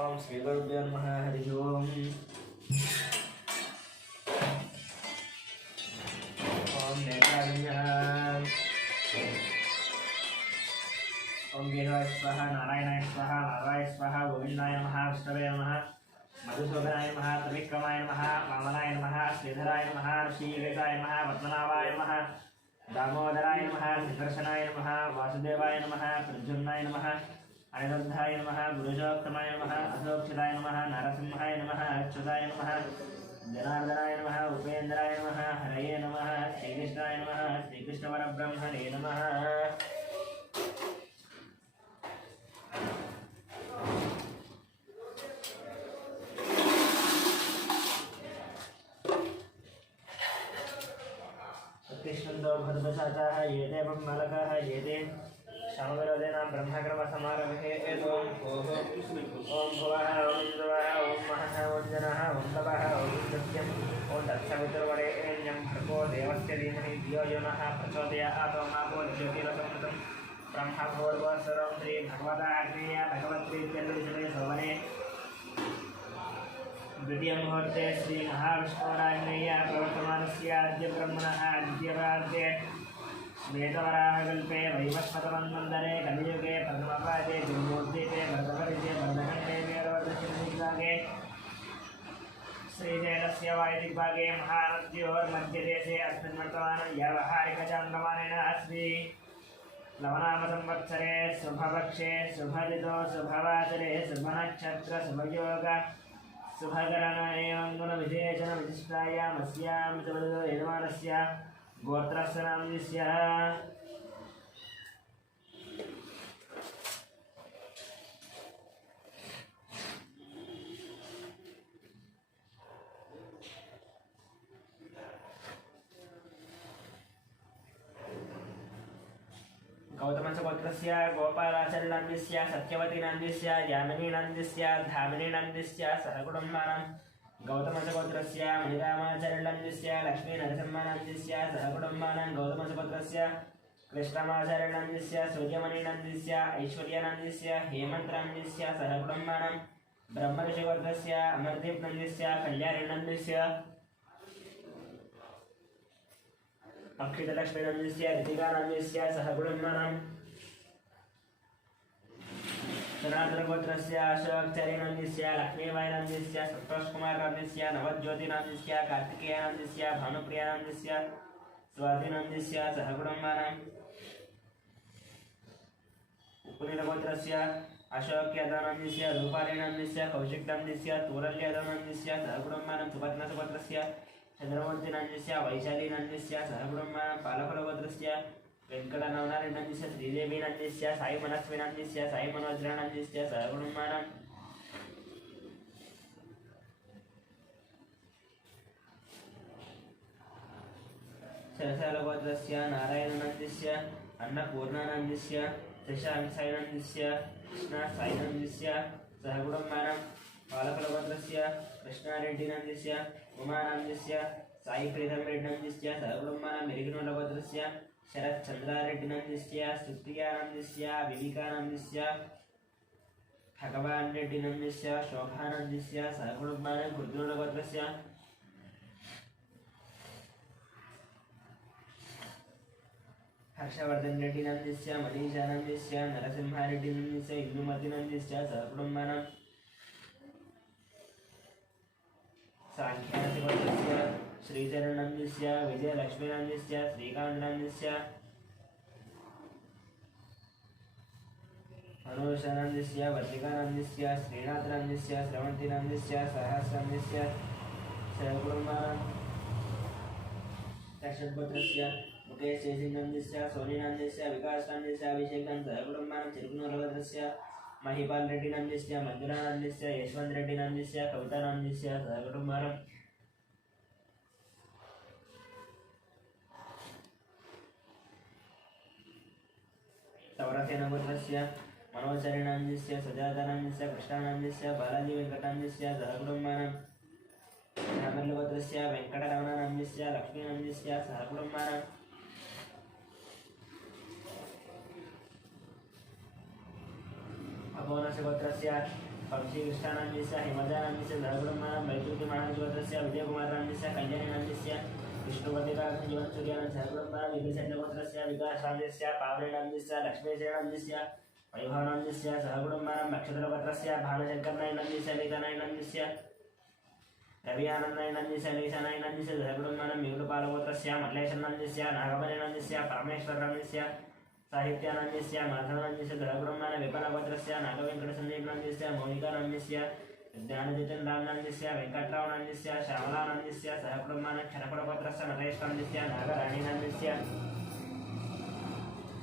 ओम श्री गुरुभ्यो नमः हरि ओम नेत्राय ओम गेहाय स्वाहा नारायणाय स्वाहा नारायणाय स्वाहा गोविंदाय नमः विष्णवे नमः मधुसूदनाय नमः त्रिविक्रमाय नमः वामनाय नमः श्रीधराय नमः ऋषिकेशाय नमः पद्मनाभाय नमः दामोदराय नमः सुदर्शनाय नमः वासुदेवाय नमः प्रद्युम्नाय नमः अनिरुद्धाय नमः गुरुजोत्तमाय नमः अशोक्षिताय नमः नरसिंहाय नमः अच्युताय नमः जनार्दनाय नमः उपेन्द्राय नमः हरये नमः श्रीकृष्णाय नमः श्रीकृष्णपरब्रह्मणे नमः। उत्तिष्ठन्तो भद्रदशाचाः येते ब्रह्मलकाः येते शामविरोधेनां ब्रह्मकर्मसमारभे ओम भुवः ओम द्रुवः ओम महः ओम जनः ओम तपः ओम सत्यम् ओम तत्सवितुर्वरेण्यं भर्गो देवस्य धीमहि धियो यो नः प्रचोदयात् ओम आपो ज्योतिरसमृतं ब्रह्म भूर्भुवस्सुरं श्री भगवता आग्नेय भगवत्प्रीत्यर्जुने सवने द्वितीय मुहूर्ते श्री महाविष्णुराग्नेय प्रवर्तमानस्य आद्य ब्रह्मणः आदित्यवाद्ये वेदवराहकल्पे वैवस्वतमन्वन्तरे कलियुगे प्रथमपादे जन्मोद्दीपे भरतवर्षे भरतखण्डे मेरवदर्शनदिग्भागे श्रीशैलस्य वायुदिग्भागे महानद्योर्मध्यदेशे अस्मिन् वर्तमानं व्यावहारिकचान्द्रमानेन श्री लवनामसंवत्सरे शुभपक्षे शुभऋतो शुभवासरे शुभनक्षत्र शुभयोग शुभकरणेऽङ्गुलविशेषणविशिष्टायामस्यां च यजमानस्य गोत्रस्य नाम्नस्य गौतमस्य गोत्रस्य गोपालाचलनाम्नस्य सत्यवती नाम्नस्य यामिनी नाम्नस्य धामिनी नाम्नस्य सहकुटुम्बानां गौतमस्य गोत्रस्य मणिरामाचार्यनाम्नस्य लक्ष्मीनरसिंहनाम्नस्य सहकुटुम्बानां गौतमस्य गोत्रस्य कृष्णमाचार्यनाम्नस्य सूर्यमणिनाम्नस्य ऐश्वर्यनाम्नस्य हेमन्तनाम्नस्य सहकुटुम्बानां ब्रह्मऋषिगोत्रस्य अमरदीपनाम्नस्य कल्याणनाम्नस्य अक्षितलक्ष्मीनाम्नस्य ऋतिकानाम्नस्य सहकुटुम्बानां सनातनगोत्रस्य अशोकचार्यनाम्नस्य लक्ष्मीबाईनाम्नस्य संतोषकुमारनाम्नस्य नवज्योतिनाम्नस्य कार्तिकेयनाम्नस्य भानुप्रियानाम्नस्य स्वातिनाम्नस्य सहकुटुम्बानां उपनीलगोत्रस्य अशोक्यादवनाम्नस्य रूपालीनाम्नस्य कौशिकनाम्नस्य तूरल्यादवनाम्नस्य सहकुटुम्बानां सुपत्नसगोत्रस्य चन्द्रमूर्तिनाम्नस्य वैशालीनाम्नस्य सहकुटुम्बानां पालकुलगोत्रस्य वेंकटनवनारायणान्यस्य श्रीदेवीनान्यस्य साईमनस्विनान्यस्य साईमनोज्राणान्यस्य सहकुटुम्बानां सरसालगोत्रस्य नारायणनान्यस्य अन्नपूर्णानान्यस्य शशाङ्कसायनान्यस्य कृष्णसायनान्यस्य सहकुटुम्बानां पालकुलगोत्रस्य कृष्णारेड्डिनान्यस्य उमानान्यस्य साईप्रीतमरेड्डिनान्यस्य सहकुटुम्बानां मेरिगिनोलगोत्रस्य शरच्चन्द्रारेड्डिनाम्नस्य सुप्रियानाम्नस्य विविकानाम्नस्य भगवान् रेड्डिनाम्नस्य शोभानाम्नस्य सहकुटुम्बानां कुर्दुनगोत्रस्य हर्षवर्धन रेड्डिनाम्नस्य मनीषानाम्नस्य नरसिंहारेड्डिनाम्नस्य इंदुमतिनाम्नस्य सहकुटुम्बानां सांख्यानसिगोत्रस्य श्रीचरणनाम्नस्य विजयलक्ष्मीनाम्नस्य श्रीकान्तनाम्नस्य अनुषानाम्नस्य वर्तिकानाम्नस्य श्रीनाथनाम्नस्य स्रवन्तीनाम्नस्य सहस्राम्नस्य सहकुटुम्बानां दक्षिणगोत्रस्य मुकेशेषिनाम्नस्य सोनीनाम्नस्य विकासनाम्नस्य अभिषेकान् सहकुटुम्बानां चिरुकुनूरगोत्रस्य महिपाल रेड्डिनाम्नस्य मंजुलानाम्नस्य यशवंत रेड्डिनाम्नस्य कवितानाम्नस्य सहकुटुम्बानां सौरसेनगोत्रस्य मनोचार्यनाम्नस्य सुजातानाम्नस्य कृष्णानाम्नस्य बालाजी वेंकटानाम्नस्य सहकुटुम्बानां नामल्लगोत्रस्य वेंकटरमणानाम्नस्य लक्ष्मीनाम्नस्य सहकुटुम्बानां अपोनस्य गोत्रस्य वंशीकृष्णानन्दस्य हिमजानन्दस्य सहकुटुम्बानां वैकुण्ठमानज्योतस्य विजयकुमारनन्दस्य कल्याणीनन्दस्य विष्णुपतिकाक्षजीवनसूर्यानन्द सहकुटुम्बानां विभूषण्यगोत्रस्य विकासनन्दस्य पावनीनन्दस्य लक्ष्मीशरणन्दस्य वैभवानन्दस्य सहकुटुम्बानां नक्षत्रपत्रस्य भानुशङ्करनन्दस्य लीलानन्दस्य रवियानन्दनन्दस्य लीशानन्दस्य सहकुटुम्बानां मेघुपालगोत्रस्य मल्लेशनन्दस्य नागमणिनन्दस्य परमेश्वरनन्दस्य साहित्यानन्दस्य माधवानन्दस्य सहकुटुम्बानां विपलगोत्रस्य नागवेङ्कटसन्दीपनन्दस्य मौलिकानन्दस्य ज्ञानचैतन्यनन्दस्य वेङ्कटरावनन्दस्य श्यामलानन्दस्य सहकुटुम्बानां क्षणपुरगोत्रस्य नरेशनन्दस्य नागराणीनन्दस्य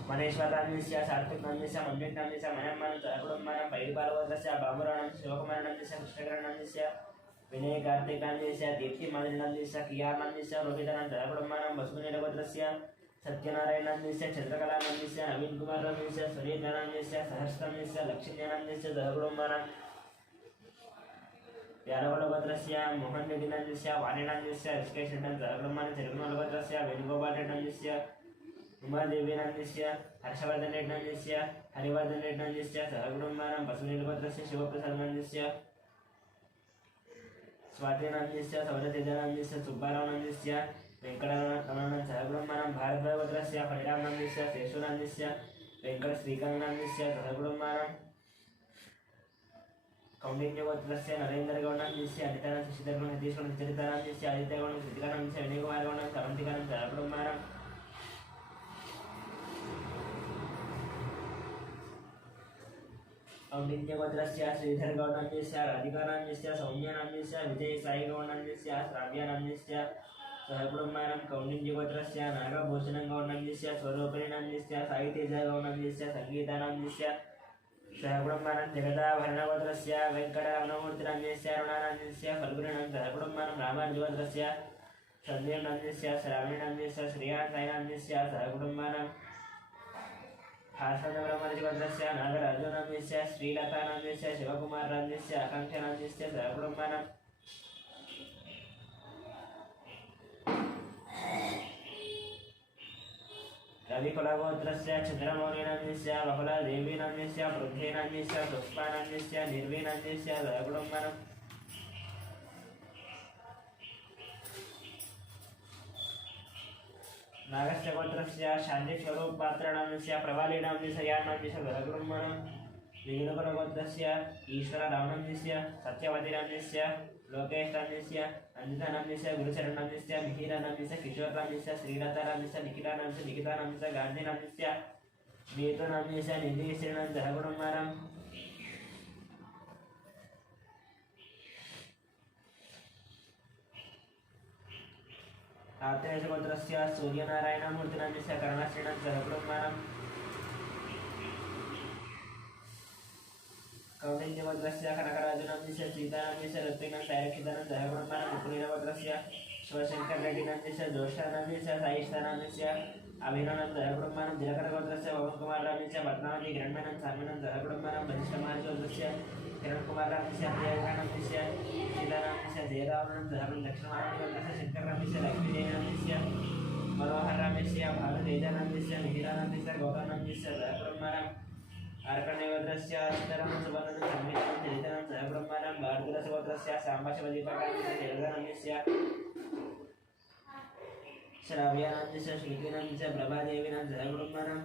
मनेश्वरनन्दस्य सात्विकनन्दस्य मन्वितनन्दस्य मयम्मानं सहकुटुम्बानां पैरिपालगोत्रस्य बाबुरानन्दस्य शिवकुमारनन्दस्य कृष्णकरनन्दस्य विनय कार्तिकानन्दस्य दीप्तिमणिनन्दस्य कियानन्दस्य रोहितानन्द सहकुटुम्बानां वसुनीलगोत्रस्य सत्यनारायणनन्दस्य चन्द्रकलानन्दस्य नवीनकुमारनन्दस्य सुनीतानन्दस्य सहस्रनन्दस्य लक्ष्मीनन्दस्य सहकुटुम्बानां यादवगोत्रस्य मोहनरेड्डिनन्दस्य वाणीनन्दस्य ऋषिकेशनन्दस्य सहकुटुम्बानां चिरकुमारगोत्रस्य वेणुगोपालरेड्डिनन्दस्य उमादेवीनन्दस्य हर्षवर्धनरेड्डिनन्दस्य हरिवर्धनरेड्डिनन्दस्य सहकुटुम्बानां वसुनीलगोत्रस्य शिवप्रसादनन्दस्य स्वातिनन्दस्य सौरतेजानन्दस्य सुब्बारावनन्दस्य वेङ्कटरमणनन्दस्य सहकुटुम्बानां भारद्वाजगोत्रस्य फणिरामनन्दस्य शेषुनन्दस्य वेङ्कटश्रीकान्तनन्दस्य सहकुटुम्बानां कौण्डिन्यगोत्रस्य नरेन्द्रगौडनन्दस्य अनितानन्दस्य शशिधरगौडनन्दस्य सतीश्वरनन्दस्य आदित्यगौडनन्दस्य कृतिकानन्दस्य विनयकुमारगौडनन्दस्य अवन्तिकानन्दस्य सहकुटुम्बानां कौण्डिन्यगोत्रस्य श्रीधरगौडनन्दस्य राधिकानन्दस्य सौम्यानन्दस्य विजयसाईगौडनन्दस्य श्राव्यानन्दस्य सहकुटुम्बानां कौण्डिन्यगोत्रस्य नागभूषणगौडनन्दस्य स्वरूपिणीनन्दस्य साईतेजगौडनन्दस्य सङ्गीतानन्दस्य सहकुटुम्बानां जगदाभरणगोत्रस्य वेङ्कटरमणमूर्तिनन्दस्य अरुणानन्दस्य फल्गुनीनन्दस्य सहकुटुम्बानां रामानुजगोत्रस्य सन्दीपनन्दस्य श्रावणीनन्दस्य श्रीयासाईनन्दस्य सहकुटुम्बानां हासनब्रह्मणगोत्रस्य नागराजनन्दस्य श्रीलतानन्दस्य शिवकुमारनन्दस्य आकाङ्क्षानन्दस्य सहकुटुम्बानां रविकुलगोत्रस्य चन्द्रमौळीनन्दस्य बहुलादेवीनन्दस्य पृथ्वीनन्दस्य पुष्पानन्दस्य निर्वीनन्दस्य सहकुटुम्बानां नागस्य गोत्रस्य शान्तिस्वरूपपात्रनन्दस्य प्रवालीनन्दस्य यानन्दस्य सहकुटुम्बानां विघ्नकुलगोत्रस्य ईश्वररावनन्दस्य सत्यवतीनन्दस्य लोकेशनन्दस्य अंजितानन्दस्य गुरुचरणनन्दस्य मिहिरानन्दस्य किशोरनन्दस्य श्रीलतानन्दस्य निखिलानन्दस्य निकितानन्दस्य गान्धीनन्दस्य नीतुनन्दस्य निधिश्रीनन्दस्य सहकुटुम्बानां आत्रेयगोत्रस्य सूर्यनारायणमूर्तिनन्दस्य कर्णश्रीनन्दस्य सहकुटुम्बानां कौण्डिन्यगोत्रस्य कनकराजुनन्दस्य सीतानन्दस्य ऋत्विकनन्दस्य रक्षितानन्दस्य सहकुटुम्बानां मुकुलीनगोत्रस्य शिवशङ्कररेड्डिनन्दस्य जोषानन्दस्य साईष्ठानन्दस्य अभिनवनन्दस्य सहकुटुम्बानां दिनकरगोत्रस्य पवनकुमारनन्दस्य पद्मावती किरणमेनन्दस्य साम्यनन्दस्य सहकुटुम्बानां वसिष्ठमहाराजगोत्रस्य किरणकुमारनन्दस्य प्रियङ्कानन्दस्य शीलानन्दस्य जयरावनन्दस्य दक्षिणमहाराजगोत्रस्य शङ्करनन्दस्य लक्ष्मीदेवीनन्दस्य मनोहरनन्दस्य भानुतेजानन्दस्य मिहिरानन्दस्य गौतमनन्दस्य सहकुटुम्बानां अर्कण्यगोत्रस्य अन्तरमसुवर्णनन्दस्य संगीतानन्दस्य लीलानन्दस्य सहकुटुम्बानां भारद्वाजगोत्रस्य साम्बशिवदीपकानन्दस्य जगदानन्दस्य श्राव्यानन्दस्य श्रीकीनन्दस्य प्रभादेवीनन्दस्य सहकुटुम्बानां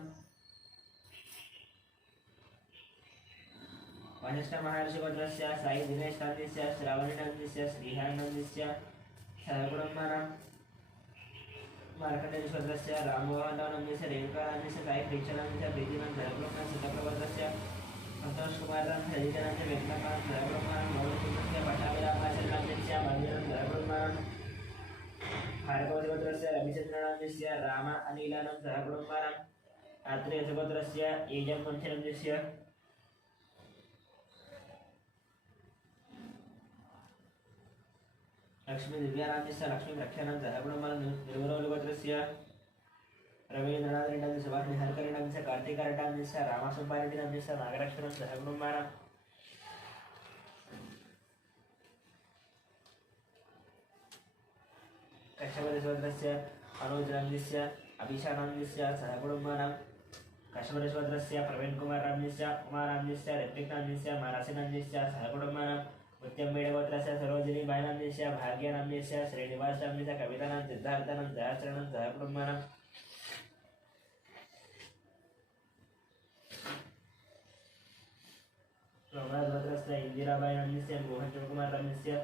वसिष्ठमहर्षिगोत्रस्य साई दिनेशनन्दस्य श्रावणीनन्दस्य श्रीहानन्दस्य सहकुटुम्बानां मार्कण्डेयगोत्रस्य राममोहननन्दस्य रेणुकानन्दस्य साई प्रीक्षानन्दस्य प्रीतिनन्दस्य सहकुटुम्बानां सीताप्रभोत्रस्य संतोषकुमारनन्दस्य ललितानन्दस्य वेङ्कटनाथस्य सहकुटुम्बानां गौरवपुत्रस्य पट्टाभिरामाचरणनन्दस्य मन्दिरनन्दस्य सहकुटुम्बानां भार्गवगोत्रस्य रविचन्द्रनन्दस्य राम अनिलानन्दस्य सहकुटुम्बानां आत्रेयगोत्रस्य एजमन्थिनन्दस्य लक्ष्मी दिव्यानन्दस्य लक्ष्मी रक्षानन्दस्य सहकुटुम्बानां निर्मलगोत्रस्य रवीन्द्रनाथरेड्डिनन्दस्य सुभाषिणी हरकरेड्डिनन्दस्य कार्तिकरेड्डिनन्दस्य रामसुब्बारेड्डिनन्दस्य नागलक्ष्मणनन्दस्य सहकुटुम्बानां कश्यपदेशगोत्रस्य अनुजनन्दस्य अभिषानन्दस्य सहकुटुम्बानां कश्मीरश्वद्रस्य प्रवीण कुमार नाम्नस्य कुमार नाम्नस्य ऋत्विक नाम्नस्य महारासी नाम्नस्य सहकुटुम्बानां मुत्यम्बेडगोत्रस्य सरोजिनी बाई नाम्नस्य भाग्य नाम्नस्य श्रीनिवास नाम्नस्य कवितानां सिद्धार्थानां सहस्राणां सहकुटुम्बानां रमणभद्रस्य इंदिराबाई नाम्नस्य मोहन कुमार नाम्नस्य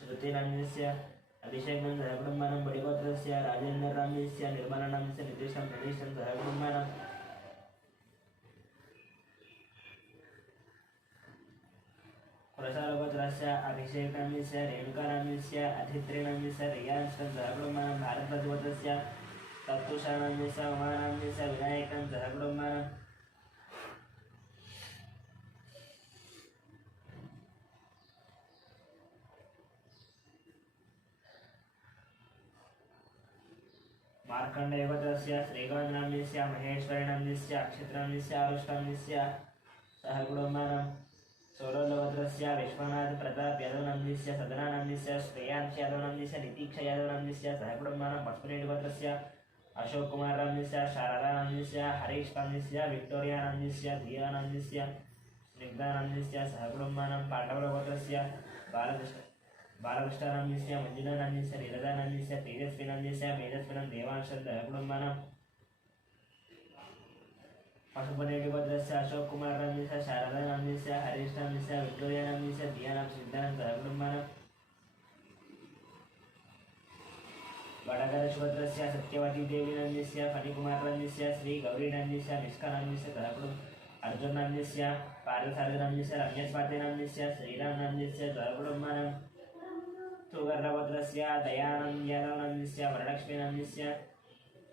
श्रुति नाम्नस्य अभिषेकं सहकुटुम्बानां बडिगोत्रस्य राजेन्द्र नाम्नस्य निर्मला नाम्नस्य नितीशं प्रदेशं सहकुटुम्बानां प्रसारगोत्रस्य अभिषेक नाम्नस्य रेणुका नाम्नस्य अथित्री नाम्नस्य रियांशं सहकुटुम्बानां भारद्वाजगोत्रस्य तत्तुषा नाम्नस्य उमा नाम्नस्य विनायकं सहकुटुम्बानां मार्कण्डेयगोत्रस्य श्रीगोविन्द नाम्नस्य महेश्वरी नाम्नस्य अक्षत्र नाम्नस्य आरुष्ट नाम्नस्य सहकुटुम्बानां सौरभगोत्रस्य विश्वनाथ प्रताप यादव नाम्नस्य सदना नाम्नस्य श्रेयांश यादव नाम्नस्य नितीक्ष यादव नाम्नस्य सहकुटुम्बानां पशुपतिगोत्रस्य अशोक कुमार नाम्नस्य शारदा नाम्नस्य हरीश नाम्नस्य विक्टोरिया नाम्नस्य धिया नाम्नस्य स्निग्धा नाम्नस्य सहकुटुम्बानां पाण्डवगोत्रस्य बालकृष्ण नाम्नस्य मंजुला नाम्नस्य नीरजा नाम्नस्य तेजस्वी नाम्नस्य मेजस्विनं देवांश सहकुटुम्बानां पशुपतिगोत्रस्य अशोक कुमार नाम्नस्य शारदा नाम्नस्य हरीश नाम्नस्य विक्टोरिया नाम्नस्य धिया सिद्धानं सहकुटुम्बानां वडगरगोत्रस्य सत्यवती देवी नाम्नस्य फणिकुमार नाम्नस्य श्री गौरी नाम्नस्य निष्का नाम्नस्य सहकुटुम्ब अर्जुन नाम्नस्य पार्थसारथी नाम्नस्य रम्यस्वाति नाम्नस्य श्रीराम नाम्नस्य सहकुटुम्बानां सुवर्णगोत्रस्य दयानंद यादव नाम्नस्य वरलक्ष्मी नाम्नस्य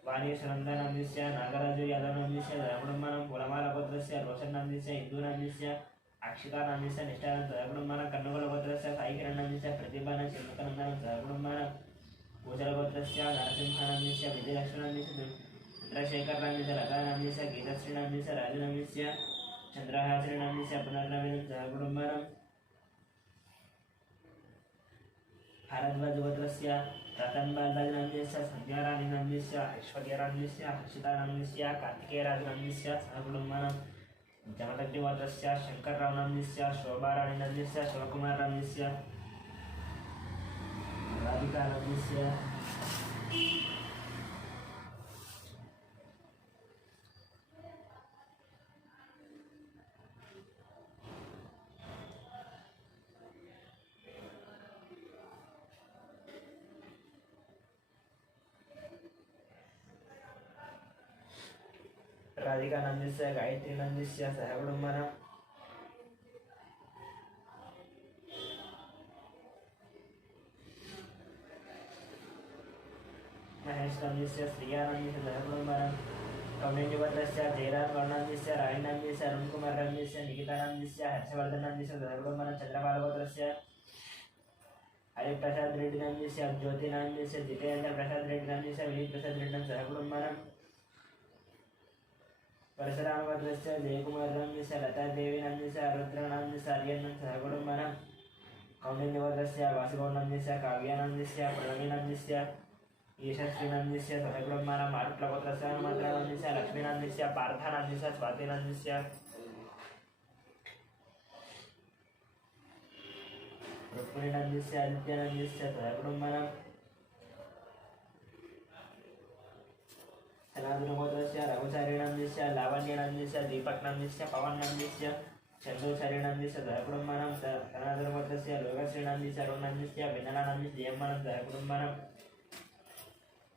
वाणीशनंद नाम्नस्य नागराजु यादव नाम्नस्य सहकुटुम्बानां कुलमालगोत्रस्य रोशन नाम्नस्य हिंदू नाम्नस्य अक्षिता नाम्नस्य निष्ठानं सहकुटुम्बानां कन्नगोलगोत्रस्य साईकिरण नाम्नस्य प्रतिभानं शिल्पकनंदनं सहकुटुम्बानां पूजलगोत्रस्य नरसिंह नाम्नस्य विजयलक्ष्मी नाम्नस्य चंद्रशेखर नाम्नस्य लता नाम्नस्य गीतश्री नाम्नस्य राजू नाम्नस्य चंद्रहासिनी नाम्नस्य पुनर्नवीनं सहकुटुम्बानां भारद्वाजगोत्रस्य रतन बालराज नाम्नस्य संध्याराणी नाम्नस्य ऐश्वर्या नाम्नस्य हर्षिता नाम्नस्य कार्तिकेयराज नाम्नस्य सहकुटुम्बानां जमदग्निगोत्रस्य शंकरराव नाम्नस्य शोभाराणी नाम्नस्य शिवकुमार नाम्नस्य राधिका नाम्नस्य राधिका नाम्नस्य गायत्री नाम्नस्य सहकुटुम्बानां महेश नाम्नस्य श्रिया नाम्नस्य सहकुटुम्बानां कौण्डिन्यगोत्रस्य जयराम गौड़ नाम्नस्य राणी नाम्नस्य अरुण कुमार नाम्नस्य निकिता नाम्नस्य हर्षवर्धन नाम्नस्य सहकुटुम्बानां चंद्रपालगोत्रस्य हरिप्रसाद रेड्डी नाम्नस्य ज्योति नाम्नस्य जितेन्द्र प्रसाद रेड्डी नाम्नस्य विनीत प्रसाद रेड्डी सहकुटुम्बानां परशुरामगोत्रस्य जयकुमार नाम्नस्य लता देवी नाम्नस्य रुद्र नाम्नस्य आर्यनं सहकुटुम्बानां कौण्डिन्यगोत्रस्य वासुगौड नाम्नस्य काव्या नाम्नस्य प्रणवी नाम्नस्य यशस्वी नाम्नस्य सहकुटुम्बानां मारुट्लगोत्रस्य हनुमन्त नाम्नस्य लक्ष्मी नाम्नस्य पार्था नाम्नस्य स्वाति नाम्नस्य रुक्मिणी नाम्नस्य आदित्य नाम्नस्य सहकुटुम्बानां सनातनगोत्रस्य रघुचारी नाम्नस्य लावण्य नाम्नस्य दीपक नाम्नस्य पवन नाम्नस्य चंद्रचारी नाम्नस्य सहकुटुम्बानां सनातनगोत्रस्य लोकश्री नाम्नस्य अरुण नाम्नस्य विनला नाम्नस्य जयम्मानं सहकुटुम्बानां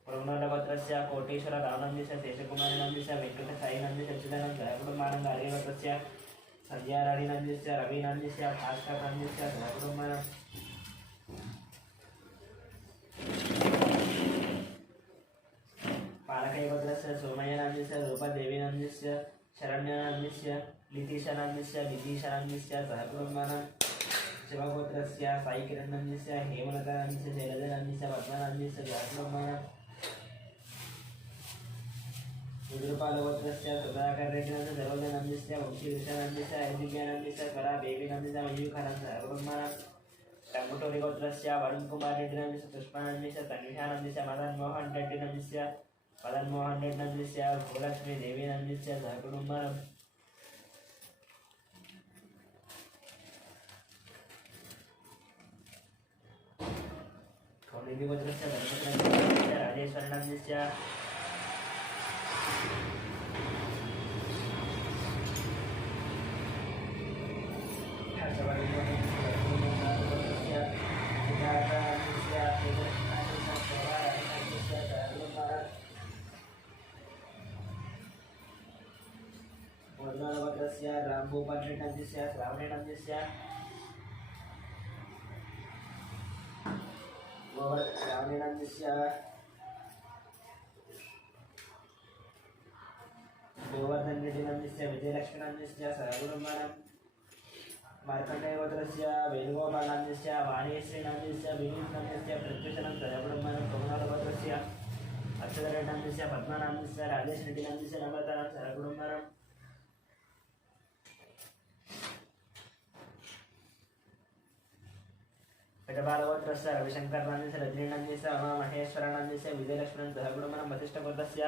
प्रमोदगोत्रस्य कोटेश्वर राव नाम्नस्य शेषकुमारी नाम्नस्य वेंकटसाई नाम्नस्य चिदानंद सहकुटुम्बानां गार्गीगोत्रस्य संध्याराणी नाम्नस्य रवि नाम्नस्य भास्कर नाम्नस्य सहकुटुम्बानां पालकैगोत्रस्य सोमय्य नाम्नस्य रूपादेवी नाम्नस्य शरण्य नाम्नस्य लितीशा नाम्नस्य विदीशा नाम्नस्य सहकुटुम्बानां शिवगोत्रस्य साईकिरण नाम्नस्य हेमलता नाम्नस्य शैलजा नाम्नस्य पद्मा नाम्नस्य सहकुटुम्बानां रुद्रपालगोत्रस्य सुधाकर रेड्डी नाम्नस्य सरोजा नाम्नस्य वंशीकृष्ण नाम्नस्य ऐदिग्या नाम्नस्य स्वरा बेबी नाम्नस्य मयूखानं सहकुटुम्बानां टंगुटोरी गोत्रस्य वरुण कुमार रेड्डी नाम्नस्य पुष्पा नाम्नस्य तन्विषा नाम्नस्य मदन मोहन रेड्डी नाम्नस्य मदनमोहन रेड्डी नंदिस्य भूलक्ष्मी देवी नंदिस्य सहकुटुम्बं कौंडिन्य गोत्रस्य गणपति राजेश्वर नंदिस्य रामभूपाल नंदिस्य श्रावणी नंदिस्य श्रावणी नंदिस्य गोवर्धन रेड्डी नंदिस्य विजयलक्ष्मी नंदिस्य सहकुटुम्बं मार्कंडेय गोत्रस्य वेणुगोपाल नंदिस्य वाणीश्री नंदिस्य विनीत नंदिस्य प्रत्युषनं सहकुटुम्बं कोमल गोत्रस्य अक्षर नंदिस्य पद्मा नंदिस्य राजेश रेड्डी नंदिस्य नम्रता सहकुटुम्बं गजबालगोत्रस्य रविशंकर नंदिस्य रजनी नंदिस्य उमा महेश्वर नंदिस्य विजयलक्ष्मी सहकुटुम्बं वसिष्ठ गोत्रस्य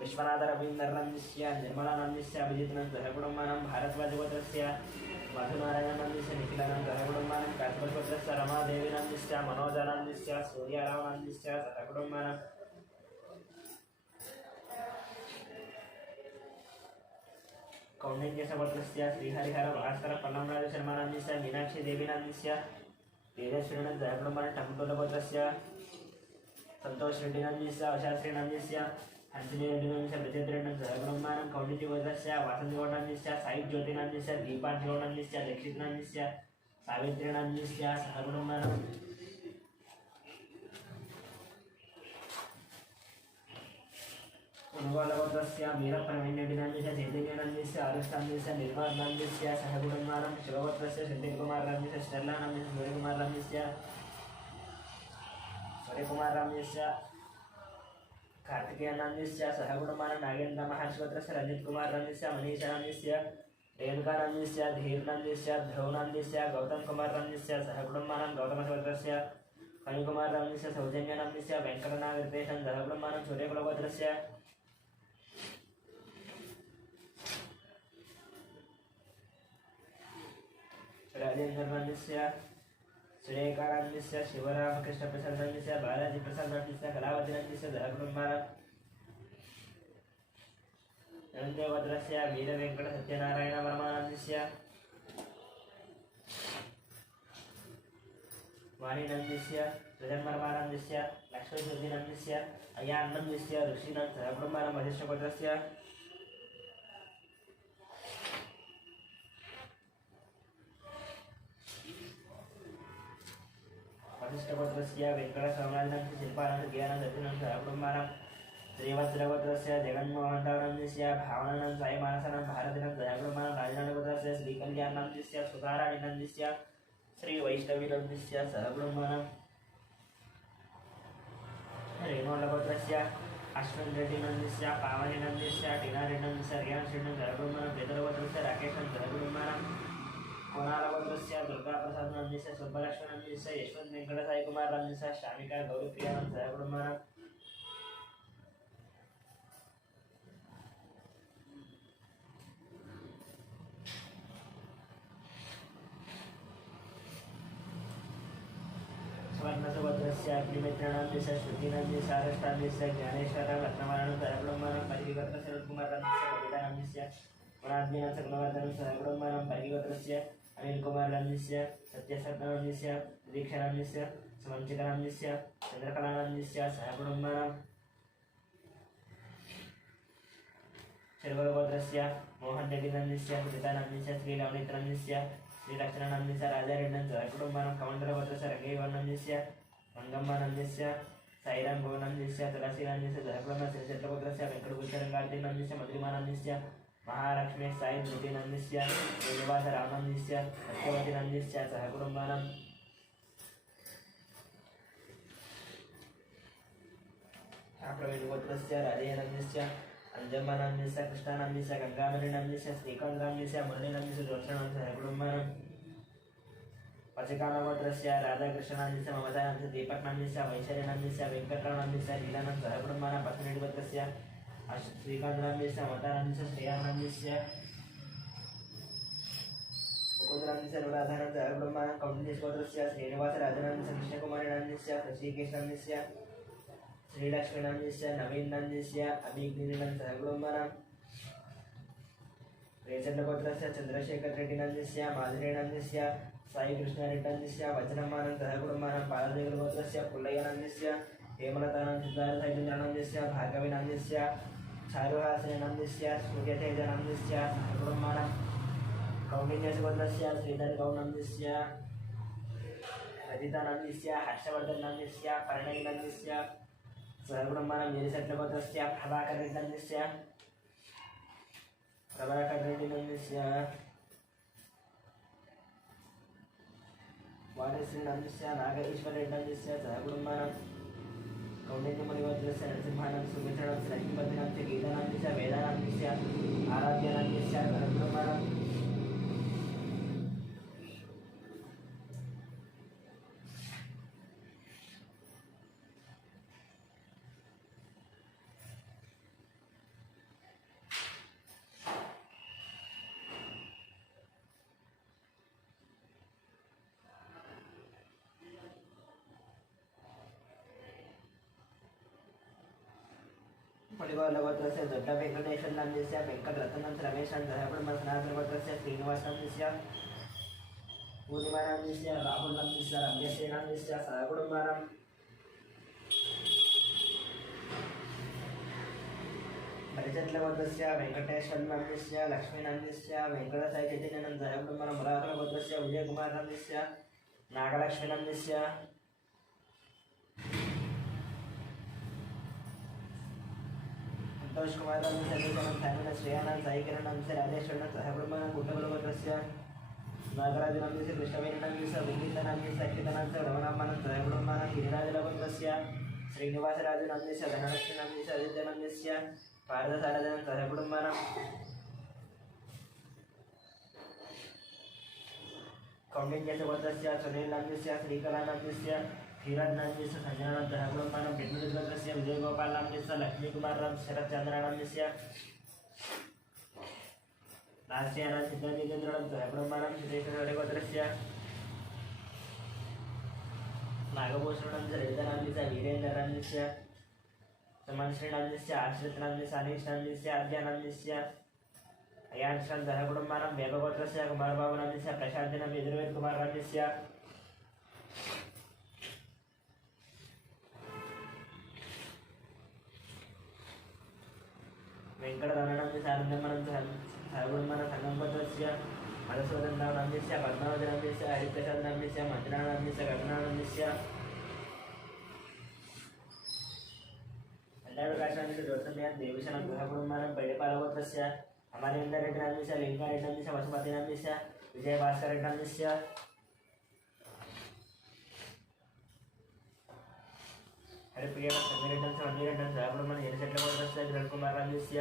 विश्वनाथ रवींद्र नंदिस्य निर्मला नंदिस्य अभिजित सहकुटुम्बं भारद्वाज गोत्रस्य मधुनारायण नंदिस्य निखिलानंद सहकुटुम्बं काश्मीर गोत्रस्य रमादेवी नंदिस्य मनोज नंदिस्य सूर्यराव नंदिस्य सहकुटुम्बं कौंडिन्य गोत्रस्य श्रीहरिहर भास्कर पल्लमराज शर्मा नंदिस्य मीनाक्षी देवी नंदिस्य तेजस्वी सहकुटुम्बं टंकुल गोत्रस्य संतोष रेड्डी नंदिस्य अशास्त्री नंदिस्य हंसनी रेड्डी नंदिस्य ब्रजेंद्र रेड्डी सहकुटुम्बं कौंडिन्य गोत्रस्य वासंती गौड नंदिस्य साई ज्योति नंदिस्य दीपांश गौड नंदिस्य दीक्षित नंदिस्य सावित्री नंदिस्य सहकुटुम्बं उन्वाल गोत्रस्य वीरप्रवीण रेड्डी नंदिस्य चैतन्य नंदिस्य आरुष नंदिस्य निर्मल नंदिस्य सहकुटुम्बं शिवगोत्रस्य सिद्धिकुमार नंदिस्य स्टेला नंदिस्य सूर्यकुमार नंदिस्य कार्तिकेय नंदिस्य सहकुटुम्बं नागेंद्र महर्षि गोत्रस्य रंजित कुमार नंदिस्य मनीषा नंदिस्य रेणुका नंदिस्य धीर नंदिस्य ध्रुव नंदिस्य गौतम कुमार नंदिस्य सहकुटुम्बं गौतम गोत्रस्य फणिकुमार नंदिस्य सौजन्य नंदिस्य वेंकटनाग रितेशन सहकुटुम्बं सूर्यकुल गोत्रस्य राजेंद्र नंदिस्य सुरेखा नंदिस्य शिवराम कृष्ण प्रसाद नंदिस्य बालाजी प्रसाद नंदिस्य कलावती नंदिस्य सहकुटुम्बं अनंत गोत्रस्य वीर वेंकट सत्यनारायण वर्मा नंदिस्य वाणी नंदिस्य सृजन वर्मा नंदिस्य लक्ष्मी ज्योति नंदिस्य अयान नंदिस्य ऋषि सहकुटुम्बं वशिष्ठ गोत्रस्य वशिष्ठ गोत्रस्य वेंकट सोमनाथ शिल्पानंद ज्ञानंद दत्तनंद सहकुटुम्बं श्रीवत्स गोत्रस्य जगन्मोहन नंदिस्य भावनानंद साई मानसानंद भारतीनंद सहकुटुम्बं राजनाथ गोत्रस्य श्रीकल्याण नंदिस्य सुधाराणी नंदिस्य श्री वैष्णवी नंदिस्य सहकुटुम्बं रेणुल गोत्रस्य अश्विन रेड्डी नंदिस्य पावनी नंदिस्य टीना रेड्डी नंदिस्य रियान रेड्डी सहकुटुम्बं पेदर गोत्रस्य राकेश सहकुटुम्बं कोनाल गोत्रस्य दुर्गा प्रसाद नंदिस्य सुब्बलक्ष्मी नंदिस्य यशवंत वेंकट साई कुमार नंदिस्य शामिका गौरी प्रियानंद सहकुटुम्बं वर्णसुभद्रस्य अग्निमित्र नंदिस्य श्रुति नंदिस्य आरष्ट नंदिस्य ज्ञानेश्वर रत्नमानंद सहकुटुम्बं परिगोत्रस्य रुक्कुमार नंदिस्य कविता नंदिस्य गुणाद्विनाथ सकलवर्धन सहकुटुम्बं परिगोत्रस्य अनिल कुमार नंदिस्य सत्यसत्य नंदिस्य दीक्षा नंदिस्य सुमंचिका नंदिस्य चंद्रकला नंदिस्य सहकुटुम्बं शिरगोत्रस्य मोहन रेड्डी नंदिस्य सुजिता नंदिस्य श्री लवणित नंदिस्य श्री लक्ष्मण नंदिस्य राजा रेड्डी सहकुटुम्बं कमंडल गोत्रस्य रंगेव नंदिस्य मंगम्मा नंदिस्य साईराम गो नंदिस्य तुलसी नंदिस्य सहकुटुम्बं श्री गोत्रस्य वेंकटभूषण कार्तिक नंदिस्य मधुरिमा नंदिस्य महालक्ष्मी साई धृति नंदिस्य श्रीनिवास राम नंदिस्य सत्यवती नंदिस्य सहकुटुम्बं प्रवीण गोत्रस्य राजेय नंदिस्य अंजम्मा नंदिस्य कृष्णा नंदिस्य गंगामणि नंदिस्य श्रीकांत नंदिस्य मुरली नंदिस्य ज्योत्सना सहकुटुम्बं पचकामगोत्रस्य राधाकृष्णनाम्नस्य ममतानाम्नस्य दीपकनाम्नस्य वैशालीनाम्नस्य वेङ्कटरावनाम्नस्य लीलानाम्नस्य सहकुटुम्बानां पत्नीडिपत्रस्य श्रीकान्तनाम्नस्य ममतानाम्नस्य श्रेयानाम्नस्य मुकुन्दनाम्नस्य अनुराधानाम्नस्य सहकुटुम्बानां कौण्डिन्यगोत्रस्य श्रीनिवासराजनाम्नस्य कृष्णकुमारीनाम्नस्य ऋषिकेशनाम्नस्य श्रीलक्ष्मीनाम्नस्य नवीननाम्नस्य अभिज्ञानाम्नस्य सहकुटुम्बानां रेचण्डगोत्रस्य चन्द्रशेखररेड्डिनाम्नस्य माधुरीनाम्नस्य साई कृष्णारेड्डान्यस्य वचनमानं सहकुटुम्बानां बालदेवगोत्रस्य पुल्लयनाम्नस्य हेमलतानां सिद्धार्थैलेन्द्रनाम्नस्य भार्गवीनाम्नस्य चारुहासनाम्नस्य सूर्यतेजनाम्नस्य सहकुटुम्बानां कौण्डिन्यगोत्रस्य श्रीधरगौनाम्नस्य रजितानाम्नस्य हर्षवर्धननाम्नस्य पर्णैनाम्नस्य सहकुटुम्बानां गिरिशट्लगोत्रस्य प्रभाकररेड्डान्यस्य प्रभाकररेड्डिनाम्नस्य वाणीश्रीनाम्नस्य नाग ईश्वररेड्डान्यस्य सहकुटुम्बानां कौण्डिन्यमुनिगोत्रस्य नरसिंहानां सुमित्राणां लक्ष्मीपतिनाम्नस्य गीतानाम्नस्य वेदानाम्नस्य आराध्यनाम्नस्य सहकुटुम्बानां पुलिगोत्रस्य दೊಡ್ಡ वेंकटेश्वरनाम्नस्य वेंकटरत्ननाम्नस्य रमेशनाम्नस्य सहकुटुम्बानां सनातनगोत्रस्य श्रीनिवासनाम्नस्य पूर्णिमानाम्नस्य राहुलनाम्नस्य रम्यसेनाम्नस्य सहकुटुम्बानां परिचन्द्रगोत्रस्य वेंकटेश्वरनाम्नस्य लक्ष्मीनाम्नस्य वेंकटसाईचैतन्यानां सहकुटुम्बानां मुरारगोत्रस्य विजयकुमारनाम्नस्य नागलक्ष्मीनाम्नस्य संतोष कुमार श्रेयानां साईकिरणांस्य राजेश्वरनां सहकुटुम्बानां कुटुम्बगोत्रस्य नागराजनाम्नस्य कृष्णवेणनाम्नस्य विनीतनाम्नस्य अच्युतनाम्नस्य रमणाम्बानां सहकुटुम्बानां गिरिराजगोत्रस्य श्रीनिवासराजनाम्नस्य धनलक्ष्मीनाम्नस्य आदित्यनाम्नस्य पारदसारजनां सहकुटुम्बानां कौण्डिन्यगोत्रस्य सुनीलनाम्नस्य श्रीकलानाम्नस्य धीराजनाम्नस्य संजनानां सहकुटुम्बानां भिन्नगोत्रस्य विजयगोपालनाम्नस्य लक्ष्मीकुमारनां शरच्चन्द्रनाम्नस्य नास्यानां सिद्धार्थेन्द्रनां सहकुटुम्बानां सिद्धेश्वरगोत्रस्य नागभूषणानां ललितानाम्नस्य वीरेन्द्रनाम्नस्य सुमनश्रीनाम्नस्य आश्रितनाम्नस्य अनीशनाम्नस्य आद्यानाम्नस्य अयान्श्रां सहकुटुम्बानां वेदगोत्रस्य कुमारबाबुनाम्नस्य प्रशान्तनाम्नस्य यजुर्वेदकुमारनाम्नस्य वेंकटरमणाम्नस्य आनन्दमानं सहकुटुम्बानां संगमगोत्रस्य मधुसूदननाम्नस्य पद्मावतीनाम्नस्य हरिप्रसादनाम्नस्य मञ्जुनानाम्नस्य करुणानाम्नस्य अल्लाडकाशानाम्नस्य ज्योत्समयां देवीशानां सहकुटुम्बानां पैडपालगोत्रस्य अमरेन्द्ररेड्डिनाम्नस्य लिङ्गारेड्डाम्नस्य वसुमतीनाम्नस्य विजयभास्कररेड्डाम्नस्य हरिप्रियानां समीरेड्डाम्नस्य मन्दिरेड्डां सहकुटुम्बानां यरशट्लगोत्रस्य किरणकुमारनाम्नस्य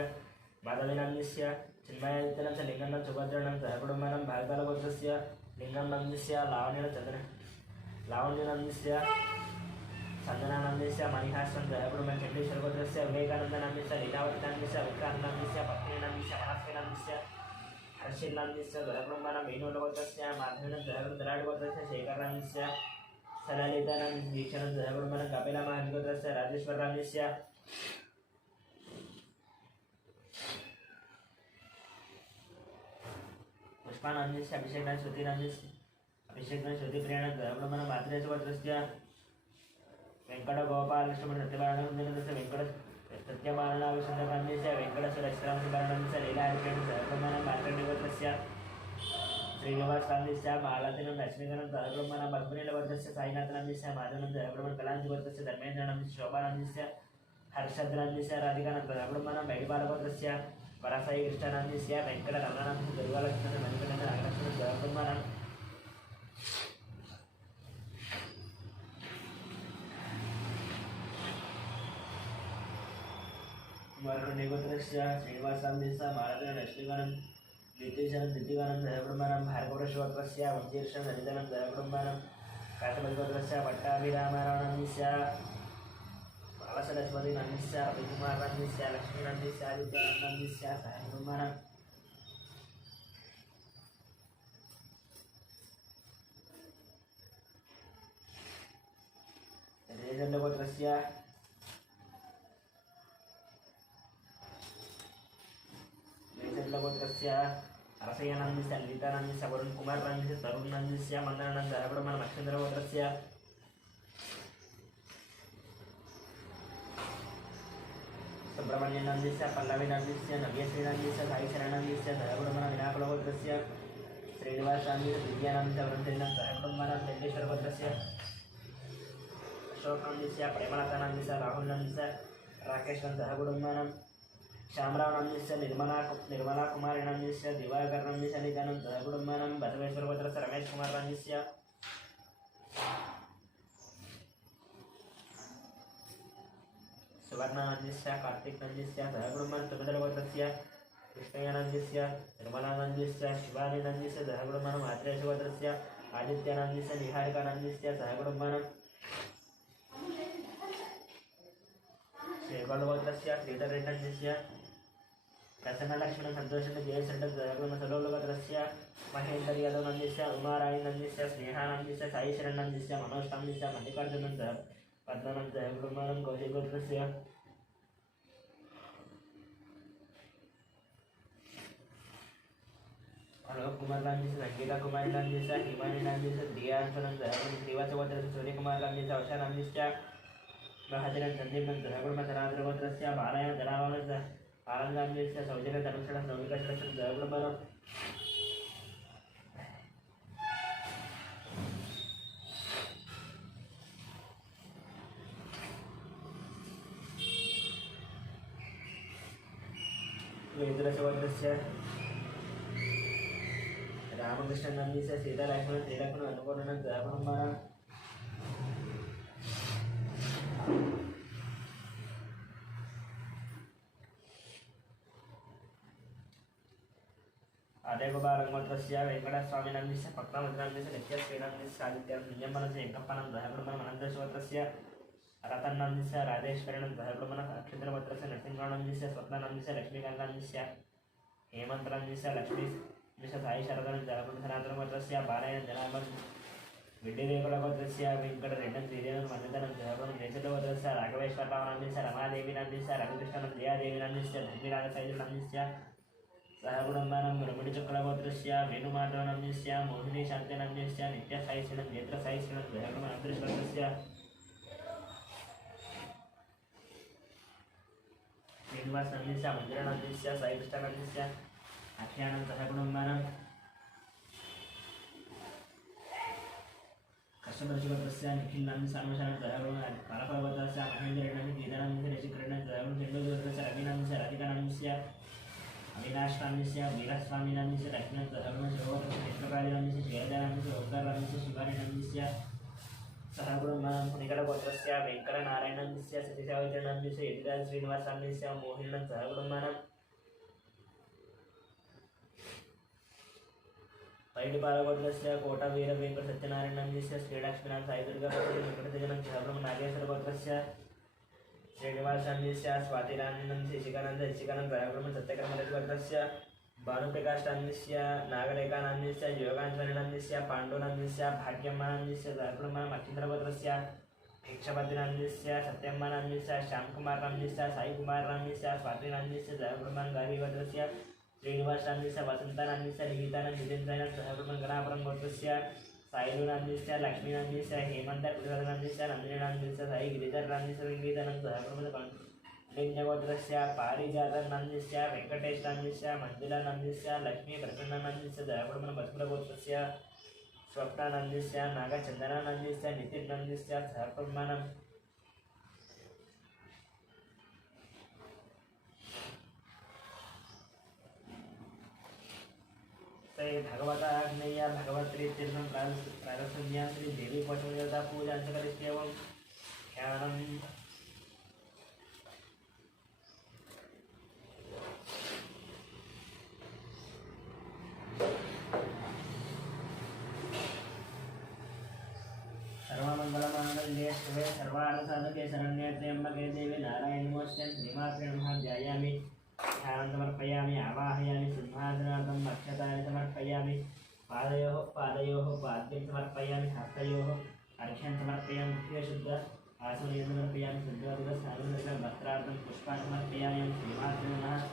माधवीनाम्नस्य चिन्मयादित्यनाम्नस्य लिङ्गन्नां सुभद्राणां सहकुटुम्बानां भागपालगोत्रस्य लिङ्गन्नाम्नस्य लावण्यनाम्नस्य संजनानाम्नस्य मणिहासं सहकुटुम्बानां चण्डीश्वरगोत्रस्य विवेकानन्दनाम्नस्य लीलावतीनाम्नस्य उत्क्रान्तनाम्नस्य पत्नीनाम्नस्य मनस्विनाम्नस्य हर्षिल्नाम्नस्य सहकुटुम्बानां वेणुगोत्रस्य माधवीनां सहकुटुम्बानां शेखरनाम्नस्य सललितानाम्नस्य दीक्षानां सहकुटुम्बानां कपिलमहर्षिगोत्रस्य राजेश्वरनाम्नस्य पुष्पानाम्नस्य अभिषेकनां श्रुतिप्रियाणां सहकुटुम्बानां मातृगोत्रस्य वेंकटगोपालकृष्ण सत्यबालनन्दस्य सत्यबालनागसुन्दरनाम्नस्य वेंकटसुरक्षरामसुब्बारनाम्नस्य लीलाहरिप्रियाणां सहकुटुम्बानां मार्कण्डेयगोत्रस्य श्रीनिवासनाम्नस्य बालातिनं लक्ष्मीकान्तं सहकुटुम्बानां पद्मनीलगोत्रस्य साईनाथनाम्नस्य माधवनां सहकुटुम्बानां कलाञ्जिगोत्रस्य धर्मेन्द्रनाम्नस्य शोभानाम्नस्य हर्षद्नाम्नस्य राधिकानां सहकुटुम्बानां बैडिपालगोत्रस्य परसाई कृष्णनाम्नस्य वेंकटरमणानाम्नस्य दुर्गालक्ष्मणस्य मणिकण्ठस्य नागलक्ष्मणस्य सहकुटुम्बानां मार्कण्डेयगोत्रस्य श्रीनिवासनाम्नस्य मालतीनं लक्ष्मीकान्तं द्वितीयशनं द्वितीयानं सहकुटुम्बानां भार्गवरश्वत्रस्य वंशीर्षं दलितनं सहकुटुम्बानां काशपतिगोत्रस्य पट्टाभिरामारावणस्य बालसरस्वतीनन्दस्य रविकुमारनन्दस्य लक्ष्मीनन्दस्य आदित्यानन्दस्य सहकुटुम्बानां रेजल्लगोत्रस्य अरसय्यनन्दस्य ललितानन्दस्य वरुणकुमारनन्दस्य तरुणनन्दस्य मन्दनानन्द सहकुटुम्बानां नक्षत्रगोत्रस्य सुब्रह्मण्यनन्दस्य पल्लवीनन्दस्य नव्यश्रीनन्दस्य साईशरणनन्दस्य सहकुटुम्बानां विनाकुलगोत्रस्य श्रीनिवासनन्दस्य दिव्यानन्दस्य वरुणचन्द्रस्य सहकुटुम्बानां चण्डेश्वरगोत्रस्य अशोकनन्दस्य प्रेमलतानन्दस्य राहुलनन्दस्य राकेशनन्दस्य सहकुटुम्बानां श्यामरावनन्दस्य निर्मला कुमारीनन्दस्य दिवाकरनन्दस्य नित्यानन्दस्य सहकुटुम्बानां बसवेश्वरगोत्रस्य रमेशकुमारनन्दस्य सुवर्णानन्दस्य कार्तिकनन्दस्य सहकुटुम्बानां तुमिदलगोत्रस्य कृष्णयानन्दस्य निर्मलानन्दस्य शिवानीनन्दस्य सहकुटुम्बानां आत्रेयगोत्रस्य आदित्यानन्दस्य निहारिकानन्दस्य सहकुटुम्बानां श्रीगोलगोत्रस्य श्रीधररेड्डस्य प्रसन्नलक्ष्मण सन्तोषेण जयशेट्टं सहकुटुम्बानां सलोलगोत्रस्य महेन्द्र यादवनन्दस्य उमारायनन्दस्य स्नेहानन्दस्य साईशरणनन्दस्य मनोजनन्दस्य मल्लिकार्जुनन्दस्य पद्मानन्दस्य सहकुटुम्बानां कौशिकगोत्रस्य अलोक कुमारनन्दस्य संगीता कुमारीनन्दस्य हिमानीनन्दस्य दियानन्दस्य श्रीवासगोत्रस्य सूर्यकुमारनन्दस्य औषानन्दस्य महतिरन संदीपन सहकुटुम्बानां धनाद्रगोत्रस्य बालायन धनावानस्य आनन्दनन्दस्य सौजन्य धनुषण सौमिकश्रेष्ठ सहकुटुम्बानां वेदरसगोत्रस्य रामकृष्णनन्दस्य सीतालक्ष्मण श्रीलक्ष्मण अनुपूर्णन सहकुटुम्बानां आदेगोपालगोत्रस्य वेंकटस्वामिनन्दस्य पक्वामृतनन्दस्य नित्यश्रीनन्दस्य आदित्यानन्दस्य एकप्पानन्दस्य सहकुटुम्बानां अनन्तगोत्रस्य रतननन्दस्य राजेश्वरीनन्दस्य सहकुटुम्बानां अक्षत्रगोत्रस्य नरसिंहनन्दस्य स्वप्नानन्दस्य लक्ष्मीकान्तनन्दस्य हेमन्तनन्दस्य लक्ष्मीनन्दस्य साईशरदनन्दस्य सहकुटुम्बानां बालायन जनाभन विड्डिरेकुलगोत्रस्य वेंकटरेड्डं श्रीदेवनं मन्दिरनन्दस्य सहकुटुम्बानां देशगोत्रस्य राघवेश्वररावनन्दस्य रमादेवीनन्दस्य रविकृष्णनन्दस्य देवीनन्दस्य धन्वीराजसैलनन्दस्य सहकुटुम्बानां मुरमुडिचक्रगोत्रस्य वेणुमाधवनन्दस्य मोहिनी शान्तिनन्दस्य नित्यसाईश्रीनं नेत्रसाईश्रीनं सहकुटुम्बानां अन्तरिक्षगोत्रस्य श्रीनिवासनन्दस्य मन्दिरनन्दस्य साईकृष्णनन्दस्य अख्यानं सहकुटुम्बानां कष्टदर्शगोत्रस्य निखिलनन्दस्य अनुशरणं सहकुटुम्बानां कालपगोत्रस्य महेन्द्ररेड्डं गीतानन्दस्य ऋषिकरेड्डं सहकुटुम्बानां चण्डोदगोत्रस्य रविनन्दस्य राधिकानन्दस्य अविनाशनन्दस्य वीरस्वामिनन्दस्य लक्ष्मण सहकुटुम्बानां शिवगोत्रस्य चित्रकालीनन्दस्य जयदानन्दस्य ओंकारनन्दस्य शिवानीनन्दस्य सहकुटुम्बानां पुनिकलगोत्रस्य वेंकटनारायणनन्दस्य सतीसावित्रिनन्दस्य यतिराज श्रीनिवासनन्दस्य मोहिनीनं सहकुटुम्बानां पैडिपालगोत्रस्य कोटवीर वेंकट सत्यनारायणनन्दस्य श्रीलक्ष्मीनाथ साईदुर्गागोत्रस्य वेंकटतेजनं सहकुटुम्बानां नागेश्वरगोत्रस्य श्रीनिवासनन्दस्य स्वातिरानन्दस्य शिशिकानन्दस्य सहकुटुम्बानां सत्यकर्मरजगोत्रस्य भानुप्रकाशनन्दस्य नागरेखानन्दस्य योगाञ्जननन्दस्य पाण्डुनन्दस्य भाग्यम्मानन्दस्य सहकुटुम्बानां मच्छिन्द्रगोत्रस्य भिक्षपतिनन्दस्य सत्यम्मानन्दस्य श्यामकुमारनन्दस्य साईकुमारनन्दस्य स्वातिनन्दस्य सहकुटुम्बानां गादिगोत्रस्य श्रीनिवासनन्दस्य वसन्तानन्दस्य निहितानन्द जितेन्द्रानन्द सहकुटुम्बानां गणापुरं गोत्रस्य साईलुनन्दस्य लक्ष्मीनन्दस्य हेमन्तकृष्णनन्दस्य नन्दिनीनन्दस्य साई गिरिधरनन्दस्य वेङ्कटानन्द सहकुटुम्बानां लिङ्गगोत्रस्य पारिजातनन्दस्य वेङ्कटेशनन्दस्य मञ्जुलानन्दस्य लक्ष्मीप्रसन्ननन्दस्य सहकुटुम्बानां बसवगोत्रस्य स्वप्नानन्दस्य नागचन्दनानन्दस्य नितिनन्दस्य सहकुटुम्बानां भगवता आग्नेय भगवत्री तीर्थं प्रारसंज्ञा श्री देवी पशुदेवता पूजा करिष्येवं ध्यानं स्थानं समर्पयामि आवाहयामि सिंहासनार्थं अक्षतानि समर्पयामि पादयोः पाद्यं समर्पयामि हस्तयोः अर्घ्यं समर्पयामि मुख्यशुद्ध आसनं समर्पयामि शुद्धस्थानं वस्त्रार्थं पुष्पाणि समर्पयामि श्रीमात्रे नमः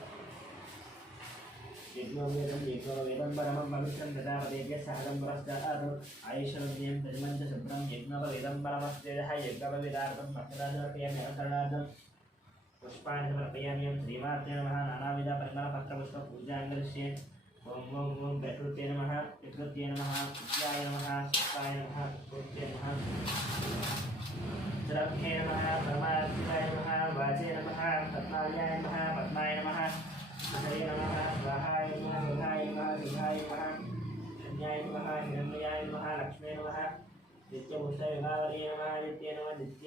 यज्ञोपवेदं परमं पवित्रं प्रजापतेभ्यः सहजं पुरस्तात् आयुष्यं धर्मं च शुभ्रं यज्ञोपवेदं परमस्तेजः यज्ञोपवेदार्थं भक्तान् समर्पयामि अलङ्करणार्थं पुष्पाणि समर्पयामि श्रीमात्रे नमः नानाविधपरिमलपत्रपुष्पपूजां करिष्ये ओम प्रकृते नमः विद्याय नमः सुताय नमः प्रकृते नमः चरक्षे नमः परमात्माय नमः वाचे नमः पद्माय नमः पद्माय नमः हरे नमः स्वाहाय नमः सुधाय नमः सुधाय नमः धन्याय नमः हिरण्याय नमः लक्ष्मे नमः नित्यभूषविभावरे नमः नित्ये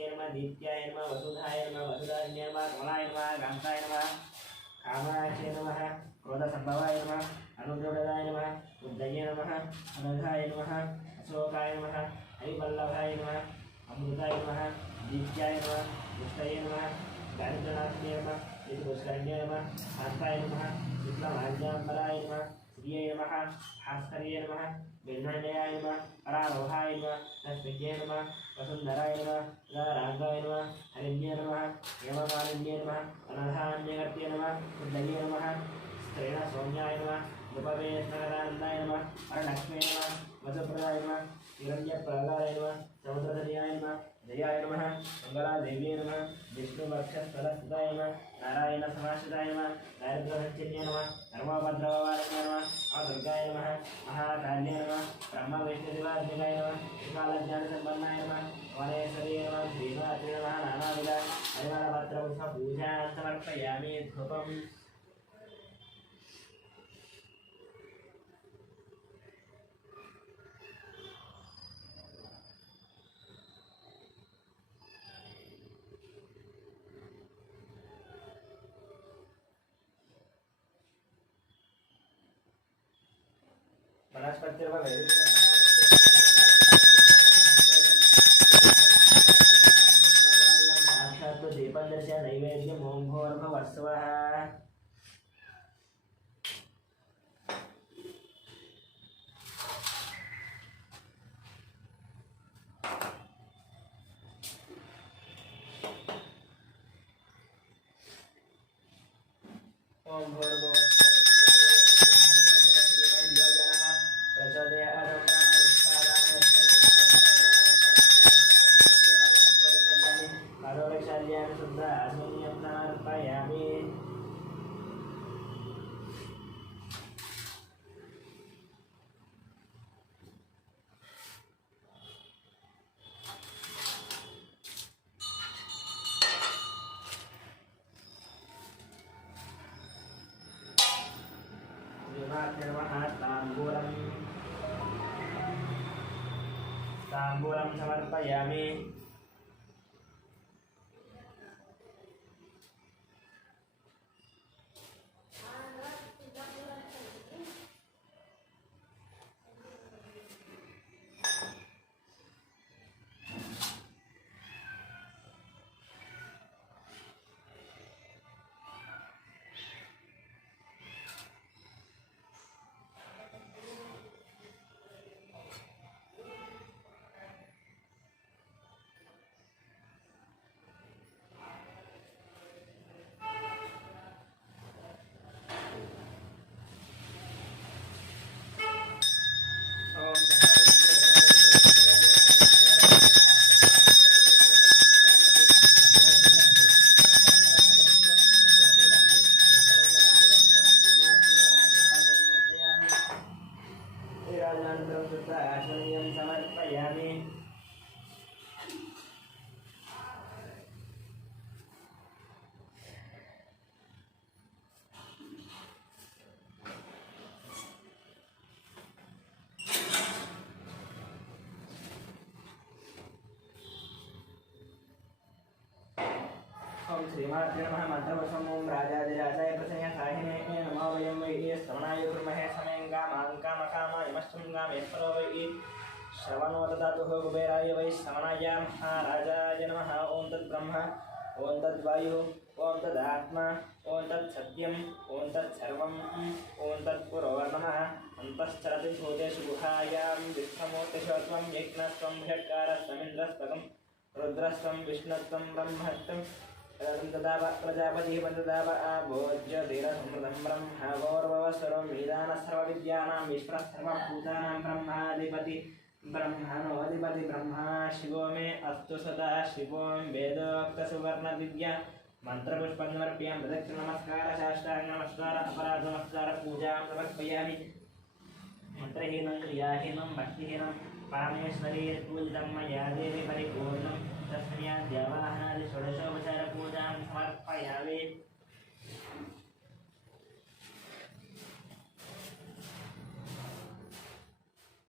नमः दीत्याय नमः वसुधाय नमः वसुधान्याय नमः कमलाय नमः कान्ताय नमः कामाक्षे नमः क्रोधसम्भवाय नमः अनुद्रवदाय नमः उद्दये नमः अनघाय नमः अशोकाय नमः हरिवल्लभाय नमः अमृताय नमः दीत्याय नमः दुष्टये नमः दारिद्र्यनाथाय नमः यदुष्करण्याय नमः शान्ताय नमः शुक्लमाल्याम्बराय नमः श्रिये नमः भास्कर्ये नमः विघ्ननिलयाय नमः परारोहाय नमः तस्मिन्ये नमः वसुन्धराय नमः रागाय नमः हरिण्ये नमः हेममालिन्ये नमः अनधान्यगत्ये नमः उद्दये नमः स्त्रेण सौम्याय नमः उपवेशनगरान्ताय नमः परलक्ष्मे नमः वसुप्रदाय नमः हिरण्यप्रहलादाय नमः समुद्रधन्याय नमः जयाय नमः मंगलादेव्यै नमः विष्णुवक्षस्थलस्थिताय नमः नारायणसमाश्रिताय नमः दारिद्र्यहन्त्रिण्ये नमः धर्मभद्रवारिणे नमः दुर्गाय नमः महाकाल्ये नमः ब्रह्मवैष्णदेवात्मिकाय नमः त्रिकालज्ञानसम्पन्नाय नमः वनेश्वर्ये नमः श्रीमात्रे नमः नानाविध परिमलपत्रपुष्पपूजां समर्पयामि धूपम् दीपन्दस्य नैवेद्यं ओं भूर्भुवस्सुवः ओं भूर्भुवस्सुवः ताम्बूलं समर्पयामि समर्पयामि ओम श्रीमात्रे नमः मंत्रवशं राजाधिराजाय प्रसन्न साहिने नमो वयं वै श्रवणाय कुर्महे समयं कामाकामकामायमश्चं गामेश्वरो वै श्रवणो ददातुः कुबेराय वै श्रवणाय महाराजाय नमः ओम तद्ब्रह्म ओम तद्वायुः ओम तदात्मा ओम तत्सत्यम ओम तत्सर्वम ओम तत्पुरोर्नमः अन्तश्चरति भूतेषु गुहायां विष्णुमूर्तिशोत्वं यज्ञस्त्वं षट्कारस्त्वमिन्द्रस्त्वं रुद्रस्त्वं विष्णुत्वं ब्रह्मत्वं तदाव प्रजापतिः पन्तदाव आभोज्यतिरसमृतं ब्रह्मवोर्ववस्वरं निदानसर्वविद्यानां विश्वसर्वभूतानां ब्रह्माधिपति ब्रह्मणोऽधिपति ब्रह्मा शिवो मे अस्तु सदा शिवो वेदोक्तसुवर्णविद्या मंत्रपुष्पं समर्पयामि प्रदक्षिणनमस्कार साष्टांग नमस्कार अपराध नमस्कार पूजां समर्पयामि मंत्रहीनं क्रियाहीनं भक्तिहीनं परमेश्वरी पूजितं मया देवी परिपूर्णं तस्मै द्यावाहनादि षोडशोपचारपूजां समर्पयामि